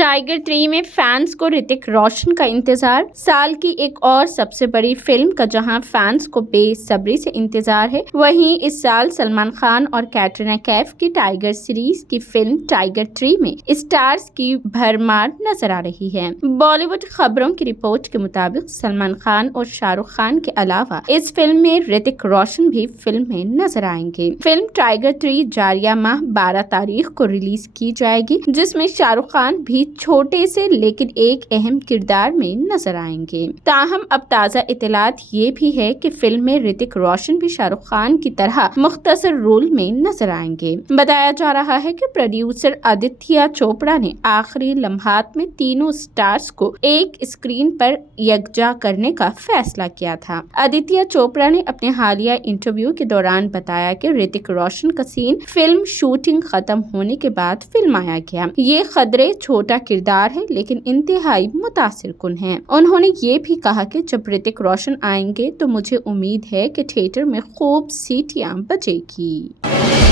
Tiger 3 में fans को ऋतिक रोशन का इंतजार। साल की एक और सबसे बड़ी फिल्म का जहां फैंस को बेसब्री से इंतजार है, वहीं इस साल सलमान खान और कैटरीना कैफ की टाइगर सीरीज की फिल्म टाइगर 3 में स्टार्स की भरमार नजर आ रही है। बॉलीवुड खबरों की रिपोर्ट के मुताबिक सलमान खान और शाहरुख खान के अलावा इस फिल्म में ऋतिक रोशन भी फिल्म में नजर आएंगे। फिल्म टाइगर 3 जारिया माह 12 तारीख को रिलीज की जाएगी, जिसमें शाहरुख खान भी छोटे से लेकिन एक अहम किरदार में नजर आएंगे। ताहम अब ताज़ा इत्तलात ये भी है कि फिल्म में ऋतिक रोशन भी शाहरुख खान की तरह मुख्तसर रोल में नजर आएंगे। बताया जा रहा है कि प्रोड्यूसर आदित्य चोपड़ा ने आखिरी लम्हात में तीनों स्टार्स को एक स्क्रीन पर यकजा करने का फैसला किया था। आदित्य चोपड़ा ने अपने हालिया इंटरव्यू के दौरान बताया कि ऋतिक रोशन का सीन फिल्म शूटिंग खत्म होने के बाद फिल्माया गया। ये खदरे छोटा किरदार है लेकिन इंतहाई मुतासिरकुन है। उन्होंने ये भी कहा कि जब ऋतिक रोशन आएंगे तो मुझे उम्मीद है कि थिएटर में खूब सीटियां बजेगी।